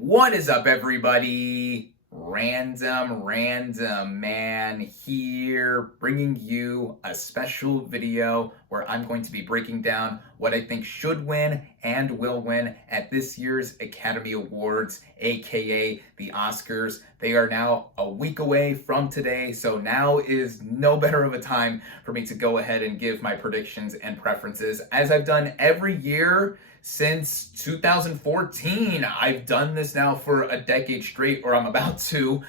What is up, everybody? Random Man here, bringing you a special video where I'm going to be breaking down what I think should win and will win at this year's Academy Awards, aka the Oscars. They are now a week away from today, so now is no better of a time for me to go ahead and give my predictions and preferences, as I've done every year since 2014. I've done this now for a decade straight, or I'm about to,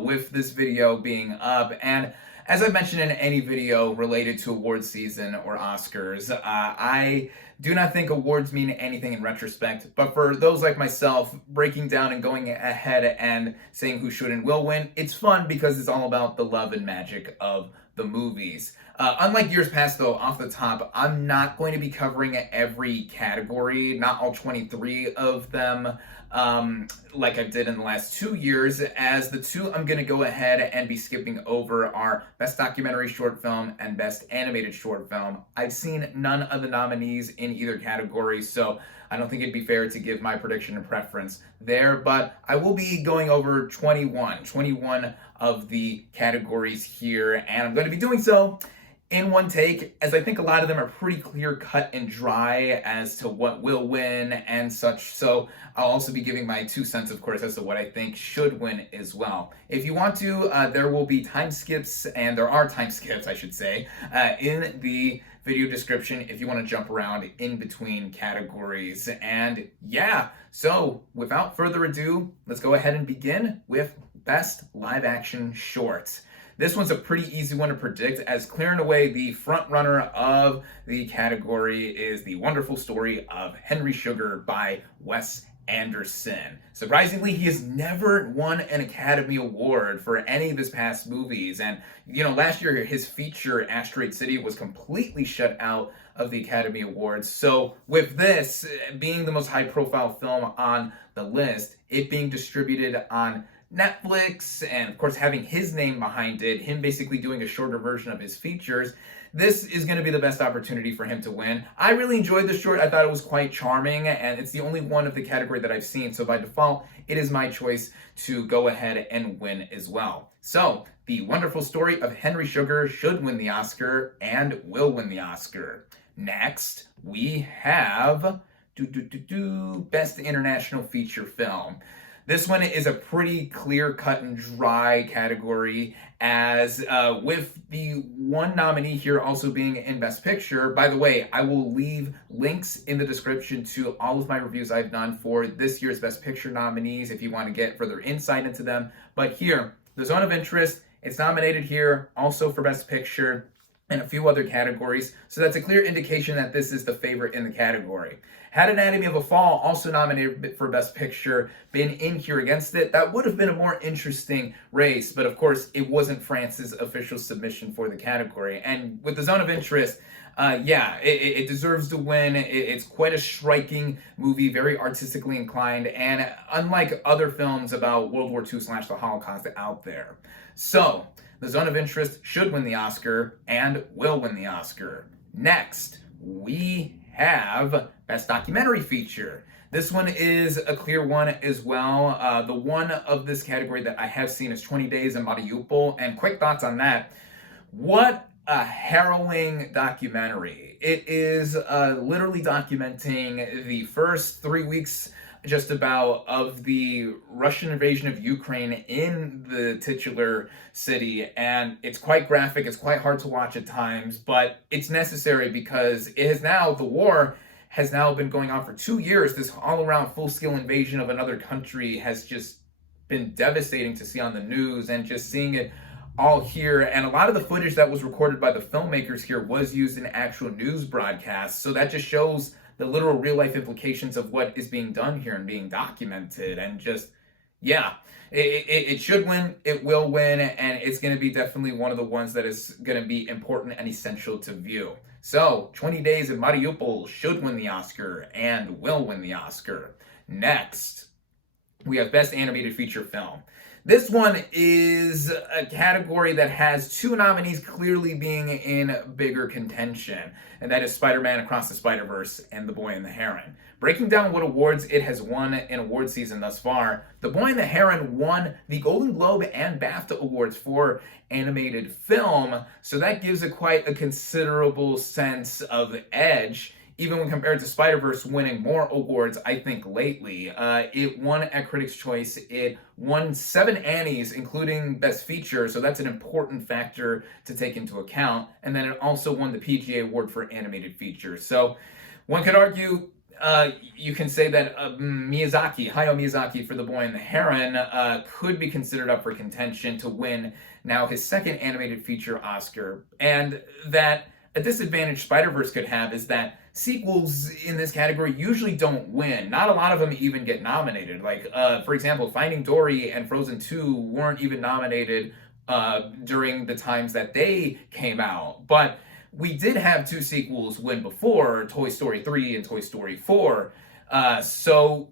with this video being up. And as I've mentioned in any video related to awards season or Oscars, I do not think awards mean anything in retrospect, but for those like myself, breaking down and going ahead and saying who should and will win, it's fun because it's all about the love and magic of the movies. Unlike years past, though, off the top, I'm not going to be covering every category, not all 23 of them, like I did in the last 2 years, as the two I'm going to go ahead and be skipping over are Best Documentary Short Film and Best Animated Short Film. I've seen none of the nominees in either category, so I don't think it'd be fair to give my prediction and preference there, but I will be going over 21 of the categories here, and I'm going to be doing so in one take, as I think a lot of them are pretty clear cut and dry as to what will win and such. So I'll also be giving my 2 cents, of course, as to what I think should win as well. If you want to, there will be time skips, and there are time skips, I should say, in the video description if you want to jump around in between categories. And yeah, so without further ado, let's go ahead and begin with Best Live Action Short. This one's a pretty easy one to predict, as clearing away the front runner of the category is The Wonderful Story of Henry Sugar by Wes Anderson. Surprisingly, he has never won an Academy Award for any of his past movies. And, last year his feature, Asteroid City, was completely shut out of the Academy Awards. So with this being the most high-profile film on the list, it being distributed on Netflix, and of course having his name behind it, him basically doing a shorter version of his features, this is going to be the best opportunity for him to win. I really enjoyed the short. I thought it was quite charming, and it's the only one of the category that I've seen, so by default, it is my choice to go ahead and win as well. So, The Wonderful Story of Henry Sugar should win the Oscar and will win the Oscar. Next, we have Best International Feature Film. This one is a pretty clear cut and dry category, as with the one nominee here also being in Best Picture. By the way, I will leave links in the description to all of my reviews I've done for this year's Best Picture nominees if you want to get further insight into them. But here, The Zone of Interest, it's nominated here also for Best Picture and a few other categories, so that's a clear indication that this is the favorite in the category. Had Anatomy of a Fall, also nominated for Best Picture, been in here against it, that would have been a more interesting race, but of course it wasn't France's official submission for the category. And with The Zone of Interest, it deserves to win. It's quite a striking movie, very artistically inclined, and unlike other films about World War II / the Holocaust out there. So, The Zone of Interest should win the Oscar and will win the Oscar. Next, we have Best Documentary Feature. This one is a clear one as well. The one of this category that I have seen is 20 Days in Mariupol, and quick thoughts on that. What a harrowing documentary. It is literally documenting the first 3 weeks just about of the Russian invasion of Ukraine in the titular city, and it's quite graphic, it's quite hard to watch at times, but it's necessary because the war has now been going on for 2 years. This all-around full-scale invasion of another country has just been devastating to see on the news, and just seeing it all here, and a lot of the footage that was recorded by the filmmakers here was used in actual news broadcasts, so that just shows the literal real-life implications of what is being done here and being documented. And just, it should win, it will win, and it's going to be definitely one of the ones that is going to be important and essential to view. So, 20 Days in Mariupol should win the Oscar and will win the Oscar. Next, we have Best Animated Feature Film. This one is a category that has two nominees clearly being in bigger contention, and that is Spider-Man Across the Spider-Verse and The Boy and the Heron. Breaking down what awards it has won in award season thus far, The Boy and the Heron won the Golden Globe and BAFTA awards for animated film, so that gives it quite a considerable sense of edge, even when compared to Spider-Verse winning more awards, I think, lately. It won at Critics' Choice. It won 7 Annies, including Best Feature, so that's an important factor to take into account. And then it also won the PGA Award for Animated Feature. So one could argue, you can say that Hayao Miyazaki for The Boy and the Heron could be considered up for contention to win now his second animated feature Oscar. And that a disadvantage Spider-Verse could have is that sequels in this category usually don't win. Not a lot of them even get nominated. Like, for example, Finding Dory and Frozen 2 weren't even nominated during the times that they came out. But we did have 2 sequels win before, Toy Story 3 and Toy Story 4. So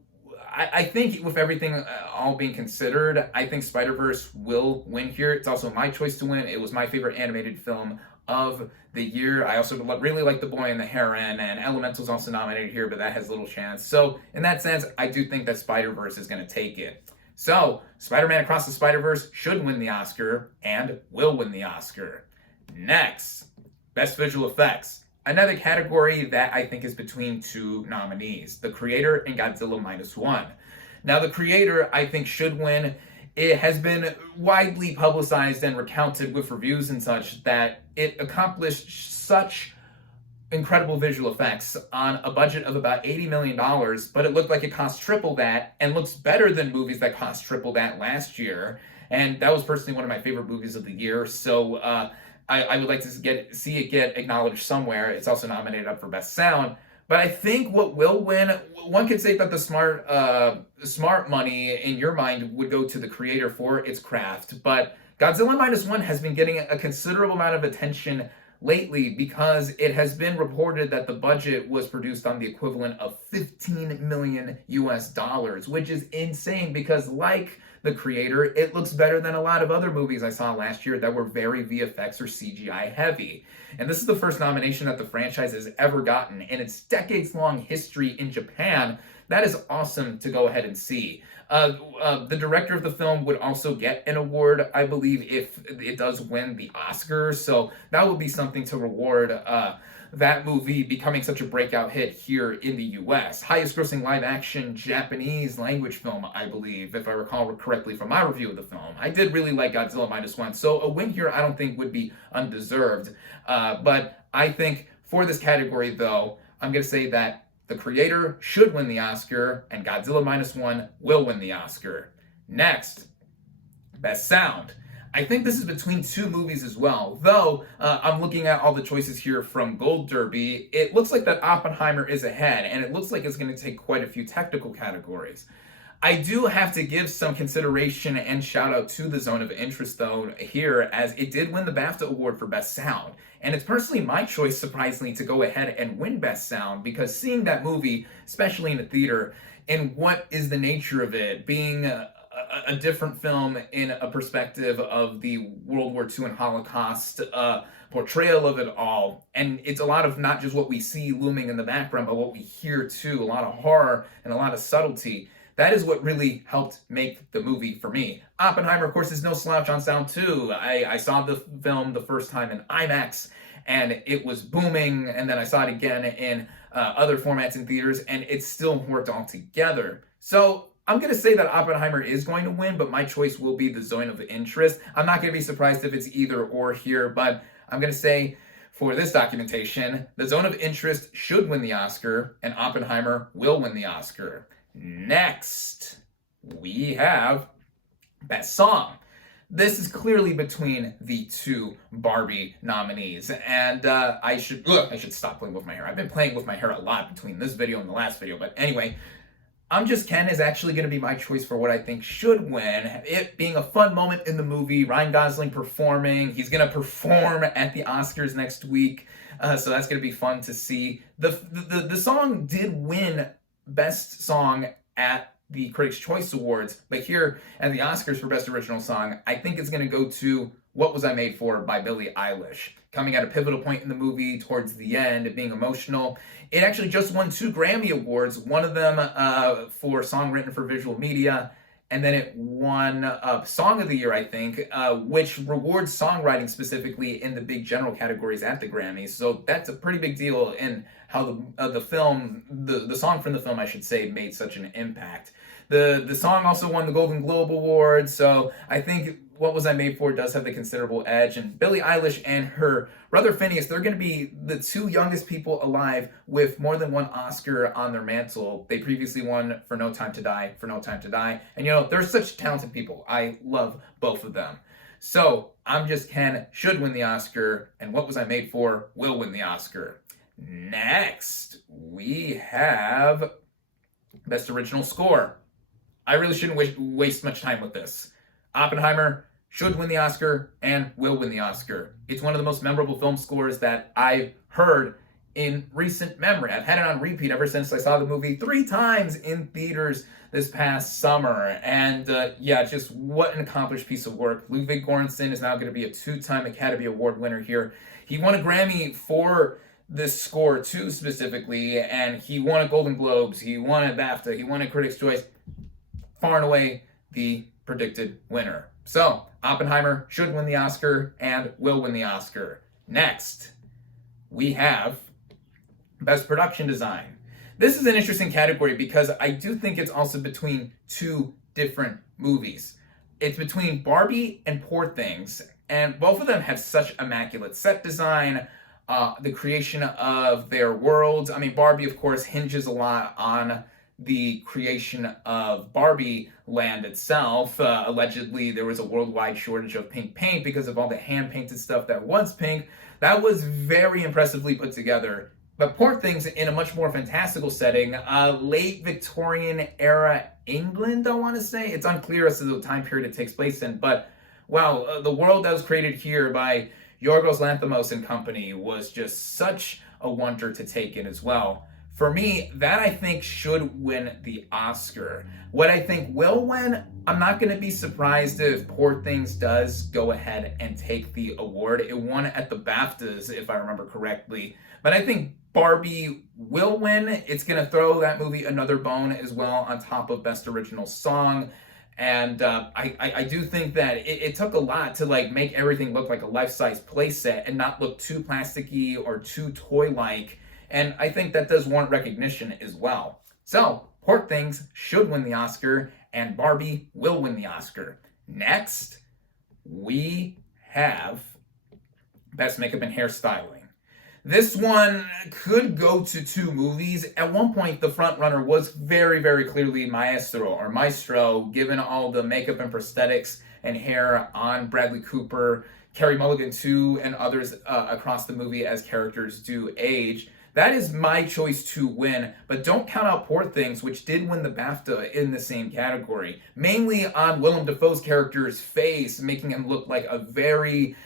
I think with everything all being considered, I think Spider-Verse will win here. It's also my choice to win. It was my favorite animated film of the year. I also really like The Boy and the Heron, and Elemental's also nominated here, but that has little chance. So in that sense, I do think that Spider-Verse is going to take it. So Spider-Man Across the Spider-Verse should win the Oscar and will win the Oscar. Next, Best Visual Effects. Another category that I think is between 2 nominees, The Creator and Godzilla Minus One. Now, The Creator, I think, should win. It has been widely publicized and recounted with reviews and such that it accomplished such incredible visual effects on a budget of about $80 million, but it looked like it cost triple that and looks better than movies that cost triple that last year. And that was personally one of my favorite movies of the year. So I would like to see it get acknowledged somewhere. It's also nominated up for Best Sound. But I think what will win, one could say that the smart money in your mind would go to The Creator for its craft. But Godzilla Minus One has been getting a considerable amount of attention lately because it has been reported that the budget was produced on the equivalent of 15 million US dollars, which is insane because, like The Creator, it looks better than a lot of other movies I saw last year that were very VFX or CGI heavy. And this is the first nomination that the franchise has ever gotten in its decades-long history in Japan. That is awesome to go ahead and see. The director of the film would also get an award, I believe, if it does win the Oscar. So that would be something to reward that movie becoming such a breakout hit here in the US. Highest grossing live action Japanese language film, I believe, if I recall correctly from my review of the film. I did really like Godzilla Minus One, so a win here I don't think would be undeserved. But I think for this category, though, I'm going to say that The Creator should win the Oscar, and Godzilla Minus One will win the Oscar. Next, Best Sound. I think this is between 2 movies as well. Though, I'm looking at all the choices here from Gold Derby, it looks like that Oppenheimer is ahead, and it looks like it's going to take quite a few technical categories. I do have to give some consideration and shout out to the Zone of Interest, though, here, as it did win the BAFTA Award for Best Sound. And it's personally my choice, surprisingly, to go ahead and win Best Sound, because seeing that movie, especially in a theater, and what is the nature of it, being a different film in a perspective of the World War II and Holocaust portrayal of it all. And it's a lot of not just what we see looming in the background, but what we hear too, a lot of horror and a lot of subtlety. That is what really helped make the movie for me. Oppenheimer, of course, is no slouch on sound too. I saw the film the first time in IMAX, and it was booming, and then I saw it again in other formats in theaters, and it still worked all together. So I'm going to say that Oppenheimer is going to win, but my choice will be the Zone of Interest. I'm not going to be surprised if it's either or here, but I'm going to say for this documentation, the Zone of Interest should win the Oscar, and Oppenheimer will win the Oscar. Next, we have Best Song. This is clearly between the 2 Barbie nominees, and I should stop playing with my hair. I've been playing with my hair a lot between this video and the last video, but anyway, I'm Just Ken is actually going to be my choice for what I think should win. It being a fun moment in the movie, Ryan Gosling performing. He's going to perform at the Oscars next week, so that's going to be fun to see. The song did win Best Song at the Critics' Choice Awards. But here at the Oscars for Best Original Song, I think it's going to go to What Was I Made For by Billie Eilish. Coming at a pivotal point in the movie towards the end, being emotional. It actually just won 2 Grammy Awards, one of them for Song Written for Visual Media, and then it won Song of the Year, I think, which rewards songwriting specifically in the big general categories at the Grammys. So that's a pretty big deal in how the film, the song from the film, I should say, made such an impact. The song also won the Golden Globe Award, so I think What Was I Made For does have the considerable edge. And Billie Eilish and her brother Phineas, they're going to be the 2 youngest people alive with more than 1 Oscar on their mantle. They previously won for No Time to Die, And they're such talented people. I love both of them. So I'm Just Ken should win the Oscar, and What Was I Made For will win the Oscar. Next, we have Best Original Score. I really shouldn't waste much time with this. Oppenheimer should win the Oscar and will win the Oscar. It's one of the most memorable film scores that I've heard in recent memory. I've had it on repeat ever since I saw the movie 3 times in theaters this past summer. And just what an accomplished piece of work. Ludwig Göransson is now going to be a 2-time Academy Award winner here. He won a Grammy for this score too, specifically, and he won a Golden Globes, he won a BAFTA, he won a Critics' Choice. Far and away the predicted winner. So, Oppenheimer should win the Oscar and will win the Oscar. Next, we have Best Production Design. This is an interesting category because I do think it's also between 2 different movies. It's between Barbie and Poor Things, and both of them have such immaculate set design, the creation of their worlds. I mean, Barbie, of course, hinges a lot on the creation of Barbie Land itself. Allegedly, there was a worldwide shortage of pink paint because of all the hand-painted stuff that was pink. That was very impressively put together. But Poor Things, in a much more fantastical setting, late Victorian era England, I want to say. It's unclear as to the time period it takes place in, but wow, the world that was created here by Yorgos Lanthimos and company was just such a wonder to take in as well. For me, that I think should win the Oscar. What I think will win, I'm not going to be surprised if Poor Things does go ahead and take the award. It won at the BAFTAs, if I remember correctly. But I think Barbie will win. It's going to throw that movie another bone as well on top of Best Original Song. And I do think that it took a lot to make everything look like a life-size playset and not look too plasticky or too toy-like. And I think that does warrant recognition as well. So, Poor Things should win the Oscar, and Barbie will win the Oscar. Next, we have Best Makeup and Hairstyling. This one could go to 2 movies. At one point, the front runner was very, very clearly Maestro, given all the makeup and prosthetics and hair on Bradley Cooper, Carey Mulligan too, and others across the movie as characters do age. That is my choice to win, but don't count out Poor Things, which did win the BAFTA in the same category. Mainly on Willem Dafoe's character's face, making him look like a very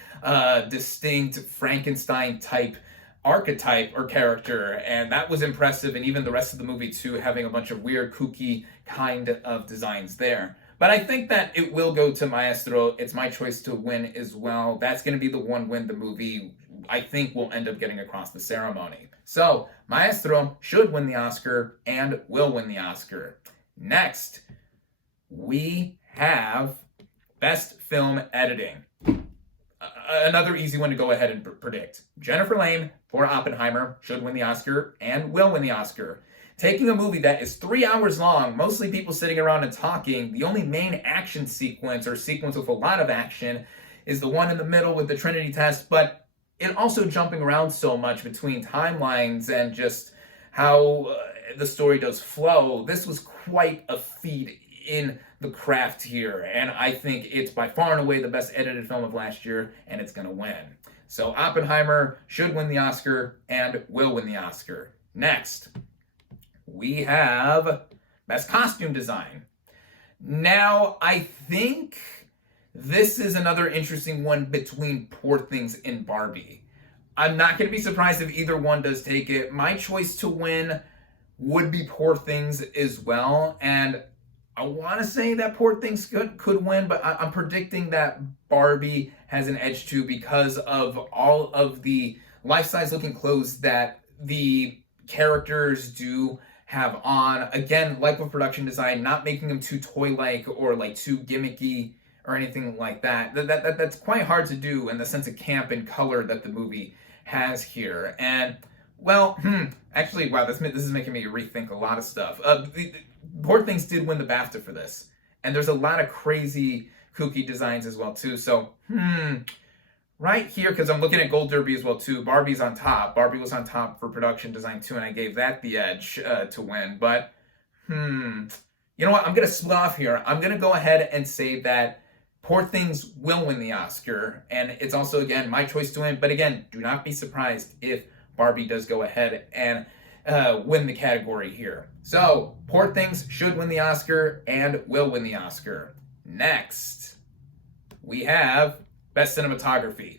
distinct Frankenstein-type archetype or character, and that was impressive, and even the rest of the movie too, having a bunch of weird, kooky kind of designs there. But I think that it will go to Maestro. It's my choice to win as well. That's going to be the one win the movie I think will end up getting across the ceremony. So, Maestro should win the Oscar and will win the Oscar. Next, we have Best Film Editing. Another easy one to go ahead and predict. Jennifer Lane for Oppenheimer should win the Oscar and will win the Oscar. Taking a movie that is 3 hours long, mostly people sitting around and talking, the only main action sequence or sequence with a lot of action is the one in the middle with the Trinity test, but it also jumping around so much between timelines and just how the story does flow. This was quite a feat in the craft here, and I think it's by far and away the best edited film of last year, and it's going to win. So Oppenheimer should win the Oscar and will win the Oscar. Next, we have Best Costume Design. Now, I think this is another interesting one between Poor Things and Barbie. I'm not going to be surprised if either one does take it. My choice to win would be Poor Things as well, and I want to say that Poor Things could win, but I'm predicting that Barbie has an edge too because of all of the life-size looking clothes that the characters do have on. Again, like with production design, not making them too toy-like or like too gimmicky or anything like that. That's quite hard to do in the sense of camp and color that the movie has here. And well, actually, wow, this is making me rethink a lot of stuff. Poor Things did win the BAFTA for this, and there's a lot of crazy, kooky designs as well too. So, right here, because I'm looking at Gold Derby as well too. Barbie's on top. Barbie was on top for production design too, and I gave that the edge to win. But, you know what? I'm gonna split off here. I'm gonna go ahead and say that Poor Things will win the Oscar, and it's also again my choice to win. But again, do not be surprised if Barbie does go ahead and win the category here. So, Poor Things should win the Oscar and will win the Oscar. Next, we have Best Cinematography.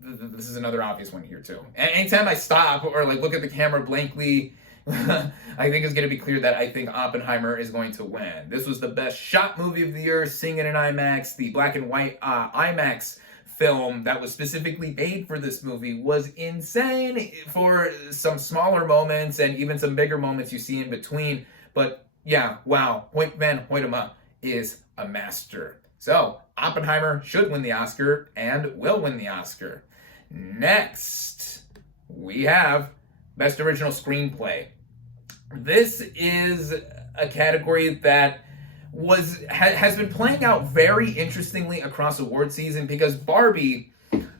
This is another obvious one here too. Anytime I stop or like look at the camera blankly, I think it's going to be clear that I think Oppenheimer is going to win. This was the best shot movie of the year, seeing it in IMAX. The black and white IMAX film that was specifically made for this movie was insane for some smaller moments and even some bigger moments you see in between. But yeah, wow, Van Hoytema is a master. So Oppenheimer should win the Oscar and will win the Oscar. Next, we have Best Original Screenplay. This is a category that has been playing out very interestingly across award season because Barbie,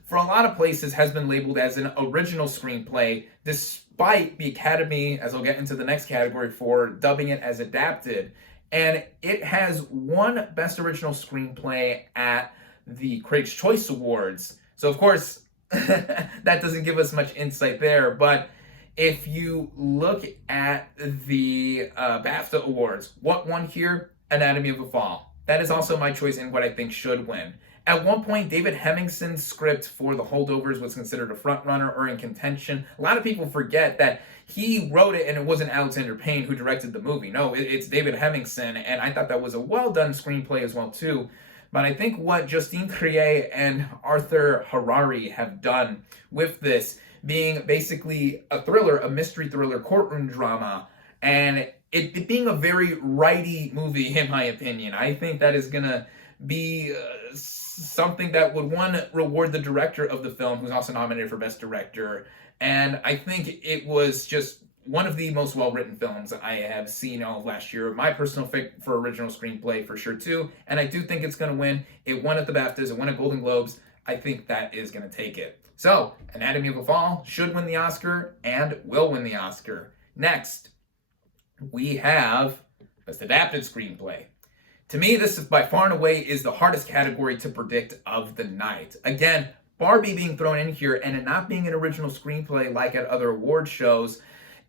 for a lot of places, has been labeled as an original screenplay, despite the Academy, as I'll get into the next category for, dubbing it as adapted. And it has won Best Original Screenplay at the Critics' Choice Awards. So, of course, that doesn't give us much insight there, but if you look at the BAFTA Awards, what won here? Anatomy of a Fall. That is also my choice and what I think should win. At one point, David Hemingson's script for The Holdovers was considered a frontrunner or in contention. A lot of people forget that he wrote it and it wasn't Alexander Payne who directed the movie. No, it's David Hemingson, and I thought that was a well-done screenplay as well, too. But I think what Justine Triet and Arthur Harari have done with this, being basically a thriller, a mystery thriller, courtroom drama, and it being a very righty movie, in my opinion. I think that is going to be something that would, one, reward the director of the film, who's also nominated for Best Director. And I think it was just one of the most well-written films I have seen all of last year. My personal pick for original screenplay for sure, too. And I do think it's going to win. It won at the BAFTAs. It won at Golden Globes. I think that is going to take it. So, Anatomy of a Fall should win the Oscar and will win the Oscar. Next, we have Best Adapted Screenplay. To me, this is by far and away is the hardest category to predict of the night. Again, Barbie being thrown in here and it not being an original screenplay like at other award shows,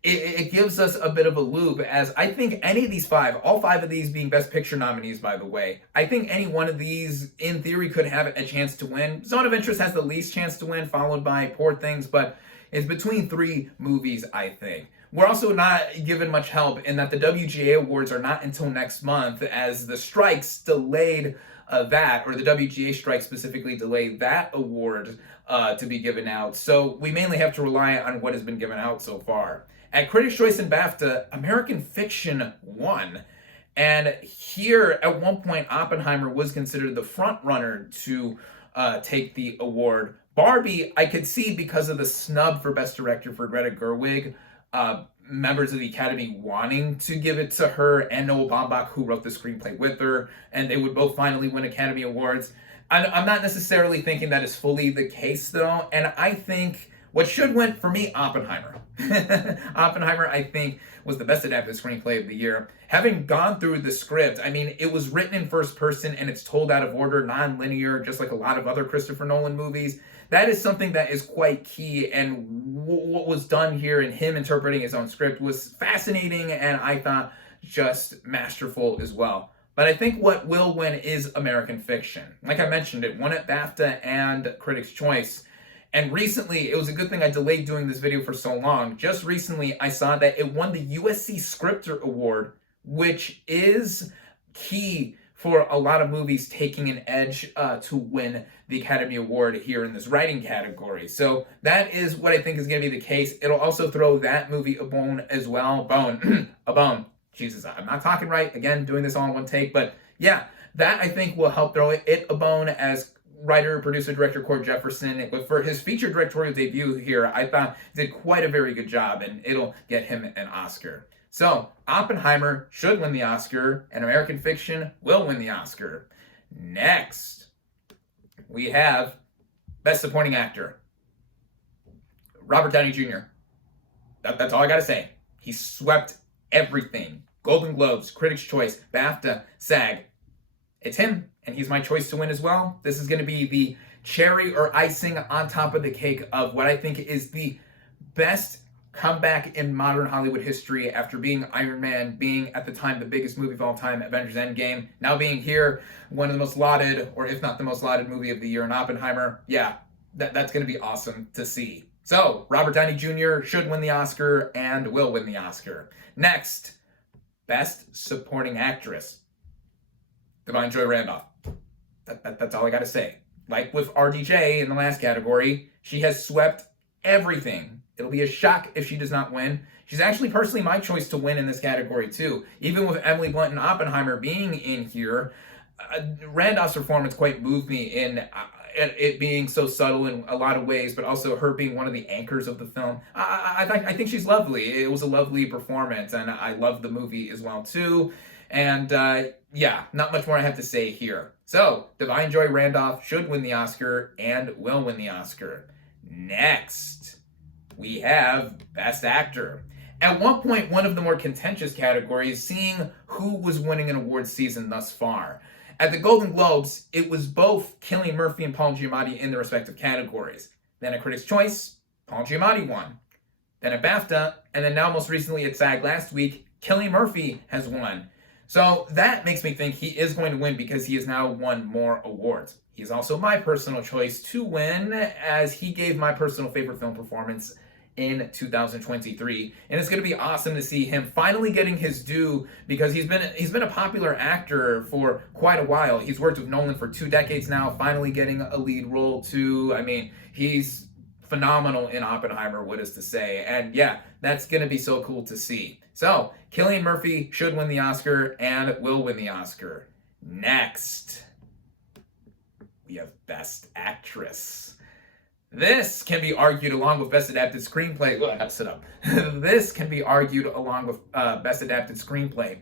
it gives us a bit of a loop, as I think any of these five, all five of these being Best Picture nominees, by the way, I think any one of these, in theory, could have a chance to win. Zone of Interest has the least chance to win, followed by Poor Things, but it's between three movies, I think. We're also not given much help in that the WGA Awards are not until next month, as the strikes delayed that, or the WGA strike specifically delayed that award to be given out. So we mainly have to rely on what has been given out so far. At Critics' Choice and BAFTA, American Fiction won. And here, at one point, Oppenheimer was considered the front runner to take the award. Barbie, I could see because of the snub for Best Director for Greta Gerwig, members of the Academy wanting to give it to her, and Noah Baumbach, who wrote the screenplay with her, and they would both finally win Academy Awards. I'm not necessarily thinking that is fully the case, though, and I think what should win, for me, Oppenheimer. Oppenheimer, I think, was the best adapted screenplay of the year. Having gone through the script, I mean, it was written in first person and it's told out of order, non-linear, just like a lot of other Christopher Nolan movies. That is something that is quite key, and what was done here in him interpreting his own script was fascinating and I thought just masterful as well. But I think what will win is American Fiction. Like I mentioned, it won at BAFTA and Critics' Choice. And recently, it was a good thing I delayed doing this video for so long. Just recently, I saw that it won the USC Scripter Award which is key for a lot of movies taking an edge to win the Academy Award here in this writing category. So that is what I think is going to be the case. It'll also throw that movie a bone as well. A bone. Jesus, I'm not talking right. Again, doing this all in one take. But yeah, that I think will help throw it a bone as writer, producer, director Cord Jefferson. But for his feature directorial debut here, I thought he did quite a very good job, and it'll get him an Oscar. So, Oppenheimer should win the Oscar, and American Fiction will win the Oscar. Next, we have Best Supporting Actor. Robert Downey Jr. That's all I gotta say. He swept everything. Golden Globes, Critics' Choice, BAFTA, SAG. It's him, and he's my choice to win as well. This is gonna be the cherry or icing on top of the cake of what I think is the best comeback in modern Hollywood history after being Iron Man, being at the time the biggest movie of all time, Avengers Endgame, now being here, one of the most lauded, or if not the most lauded movie of the year in Oppenheimer. Yeah, that's going to be awesome to see. So, Robert Downey Jr. should win the Oscar and will win the Oscar. Next, Best Supporting Actress. Divine Joy Randolph. That's all I got to say. Like with RDJ in the last category, she has swept everything. It'll be a shock if she does not win. She's actually personally my choice to win in this category too. Even with Emily Blunt and Oppenheimer being in here, Randolph's performance quite moved me in it being so subtle in a lot of ways, but also her being one of the anchors of the film. I think she's lovely. It was a lovely performance, and I love the movie as well too. And yeah, not much more I have to say here. So, Divine Joy Randolph should win the Oscar and will win the Oscar. Next, we have Best Actor. At one point, one of the more contentious categories, seeing who was winning an awards season thus far. At the Golden Globes, it was both Cillian Murphy and Paul Giamatti in their respective categories. Then at Critics' Choice, Paul Giamatti won. Then at BAFTA, and then now most recently at SAG last week, Cillian Murphy has won. So that makes me think he is going to win because he has now won more awards. He is also my personal choice to win, as he gave my personal favorite film performance in 2023, and it's going to be awesome to see him finally getting his due, because he's been a popular actor for quite a while. He's worked with Nolan for 2 decades now, finally getting a lead role too. I mean, he's phenomenal in Oppenheimer, what is to say, and yeah, that's going to be so cool to see. So, Cillian Murphy should win the Oscar and will win the Oscar. Next, we have Best Actress. This can be argued along with Best Adapted Screenplay. Oh, I have to sit up. This can be argued along with Best Adapted Screenplay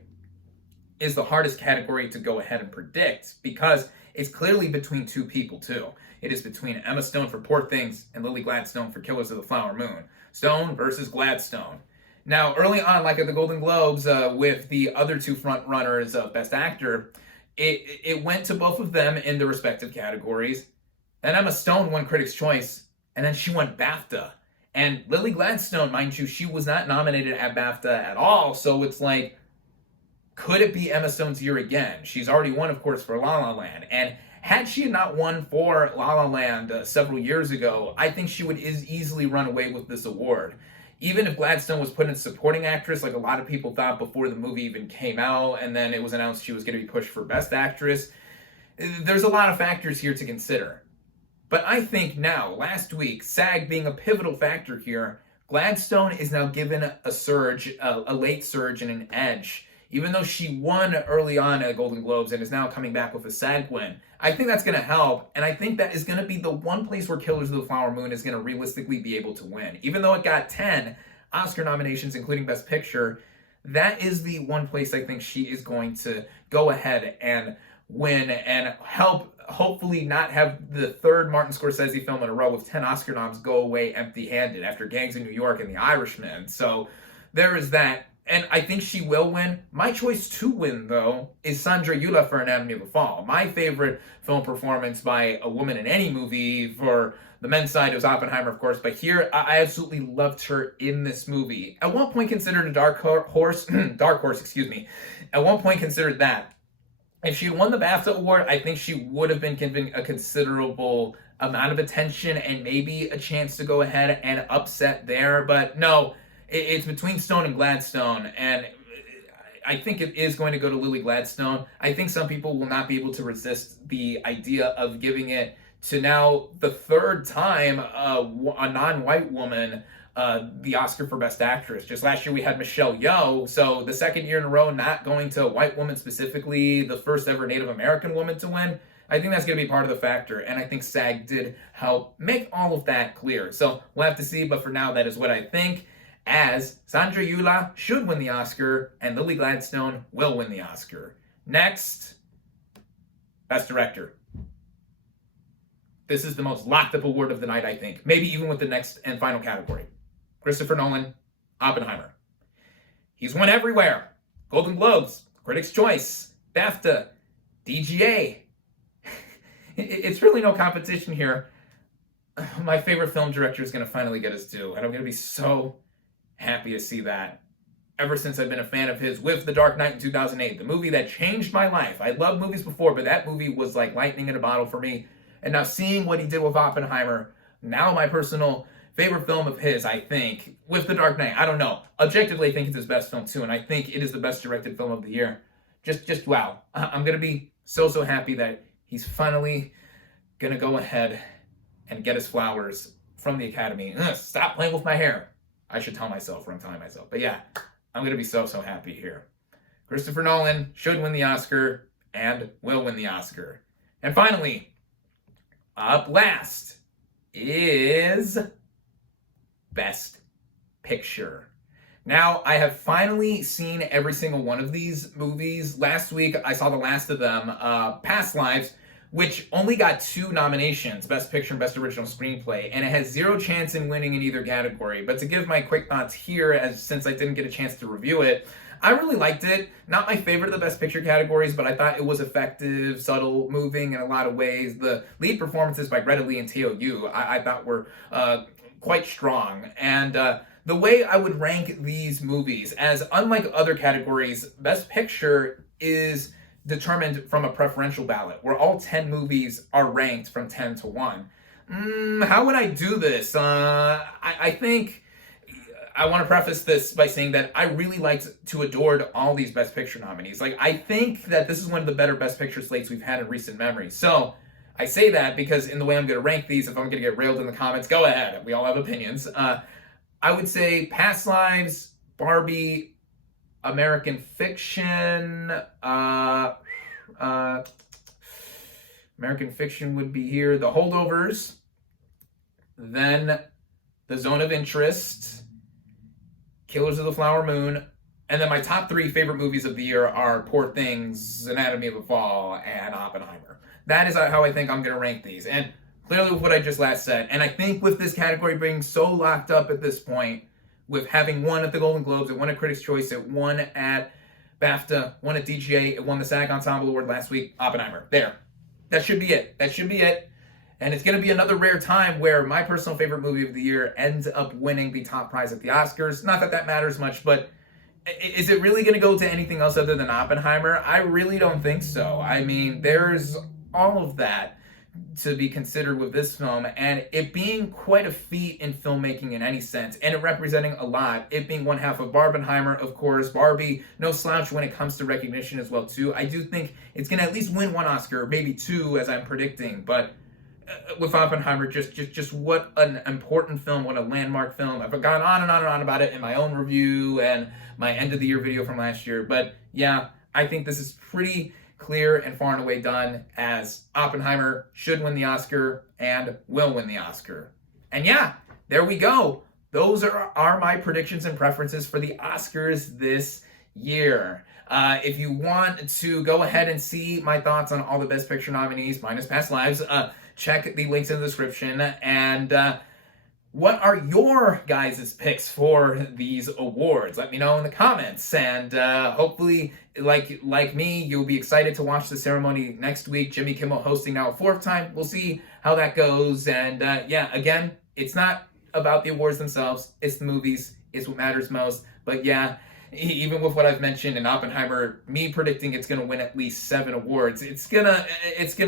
is the hardest category to go ahead and predict, because it's clearly between 2 people too. It is between Emma Stone for Poor Things and Lily Gladstone for Killers of the Flower Moon. Stone versus Gladstone. Now, early on, like at the Golden Globes, with the other 2 front runners of Best Actor, it went to both of them in their respective categories. Then Emma Stone won Critics' Choice, and then she won BAFTA. And Lily Gladstone, mind you, she was not nominated at BAFTA at all, so it's like, could it be Emma Stone's year again? She's already won, of course, for La La Land. And had she not won for La La Land several years ago, I think she would easily run away with this award. Even if Gladstone was put in supporting actress, like a lot of people thought before the movie even came out, and then it was announced she was going to be pushed for Best Actress, there's a lot of factors here to consider. But I think now, last week, SAG being a pivotal factor here, Gladstone is now given a surge, a late surge and an edge. Even though she won early on at Golden Globes and is now coming back with a SAG win, I think that's going to help. And I think that is going to be the one place where Killers of the Flower Moon is going to realistically be able to win. Even though it got 10 Oscar nominations, including Best Picture, that is the one place I think she is going to go ahead and win and help, hopefully not have the 3rd Martin Scorsese film in a row with 10 Oscar noms go away empty-handed after Gangs of New York and The Irishman. So there is that. And I think she will win. My choice to win, though, is Sandra Eula for Anatomy of a Fall. My favorite film performance by a woman in any movie. For the men's side, it was Oppenheimer, of course. But here, I absolutely loved her in this movie. At one point considered a dark horse, at one point considered that. If she won the BAFTA award, I think she would have been given a considerable amount of attention and maybe a chance to go ahead and upset there. But no, it's between Stone and Gladstone. And I think it is going to go to Lily Gladstone. I think some people will not be able to resist the idea of giving it to now the third time a non-white woman the Oscar for Best Actress. Just last year we had Michelle Yeoh, so the second year in a row not going to a white woman specifically, the first ever Native American woman to win. I think that's going to be part of the factor, and I think SAG did help make all of that clear. So we'll have to see, but for now, that is what I think, as Sandra Eula should win the Oscar, and Lily Gladstone will win the Oscar. Next, Best Director. This is the most locked up award of the night, I think. Maybe even with the next and final category. Christopher Nolan, Oppenheimer. He's won everywhere. Golden Globes, Critics' Choice, BAFTA, DGA. It's really no competition here. My favorite film director is going to finally get his due, and I'm going to be so happy to see that. Ever since I've been a fan of his with The Dark Knight in 2008, the movie that changed my life. I loved movies before, but that movie was like lightning in a bottle for me. And now seeing what he did with Oppenheimer, now my personal favorite film of his, I think, with The Dark Knight, I don't know. Objectively, I think it's his best film too, and I think it is the best directed film of the year. Just wow. I'm going to be so happy that he's finally going to go ahead and get his flowers from the Academy. Stop playing with my hair. I should tell myself what I'm telling myself. But yeah, I'm going to be so happy here. Christopher Nolan should win the Oscar and will win the Oscar. And finally, up last is Best Picture. Now, I have finally seen every single one of these movies. Last week, I saw the last of them, Past Lives, which only got 2 nominations, Best Picture and Best Original Screenplay, and it has 0 chance in winning in either category. But to give my quick thoughts here, since I didn't get a chance to review it, I really liked it. Not my favorite of the Best Picture categories, but I thought it was effective, subtle, moving in a lot of ways. The lead performances by Greta Lee and Teo Yu, I thought were quite strong. And the way I would rank these movies, as unlike other categories, Best Picture is determined from a preferential ballot, where all 10 movies are ranked from 10 to 1. How would I do this? I think I want to preface this by saying that I really liked to adored all these Best Picture nominees. Like, I think that this is one of the better Best Picture slates we've had in recent memory. So I say that because in the way I'm going to rank these, if I'm going to get railed in the comments, go ahead. We all have opinions. I would say Past Lives, Barbie, American Fiction, American Fiction would be here, The Holdovers, then The Zone of Interest, Killers of the Flower Moon, and then my top 3 favorite movies of the year are Poor Things, Anatomy of a Fall, and Oppenheimer. That is how I think I'm going to rank these, and clearly with what I just last said, and I think with this category being so locked up at this point, with having won at the Golden Globes, it won at Critics' Choice, it won at BAFTA, won at DGA, it won the SAG Ensemble Award last week, Oppenheimer. There. That should be it. That should be it. And it's going to be another rare time where my personal favorite movie of the year ends up winning the top prize at the Oscars. Not that that matters much, but is it really going to go to anything else other than Oppenheimer? I really don't think so. I mean, there's all of that to be considered with this film, and it being quite a feat in filmmaking in any sense, and it representing a lot, it being one half of Barbenheimer, of course. Barbie, no slouch when it comes to recognition as well, too. I do think it's going to at least win 1 Oscar, maybe 2, as I'm predicting, but with Oppenheimer, just what an important film, what a landmark film. I've gone on and on and on about it in my own review and my end of the year video from last year, but yeah, I think this is pretty clear and far and away done, as Oppenheimer should win the Oscar and will win the Oscar. And yeah, there we go. Those are my predictions and preferences for the Oscars this year. If you want to go ahead and see my thoughts on all the Best Picture nominees, minus Past Lives, check the links in the description. And what are your guys' picks for these awards? Let me know in the comments. And hopefully, like me, you'll be excited to watch the ceremony next week. Jimmy Kimmel hosting now a 4th time. We'll see how that goes. And yeah, again, it's not about the awards themselves. It's the movies. It's what matters most. But yeah, even with what I've mentioned in Oppenheimer, me predicting it's going to win at least 7 awards, it's gonna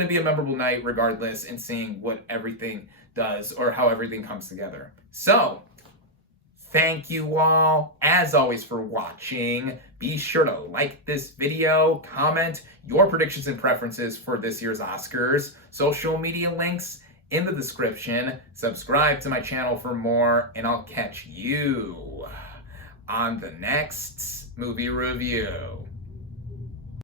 be a memorable night regardless, and seeing what everything does or how everything comes together. So, thank you all, as always, for watching. Be sure to like this video, comment your predictions and preferences for this year's Oscars, social media links in the description, subscribe to my channel for more, and I'll catch you on the next movie review.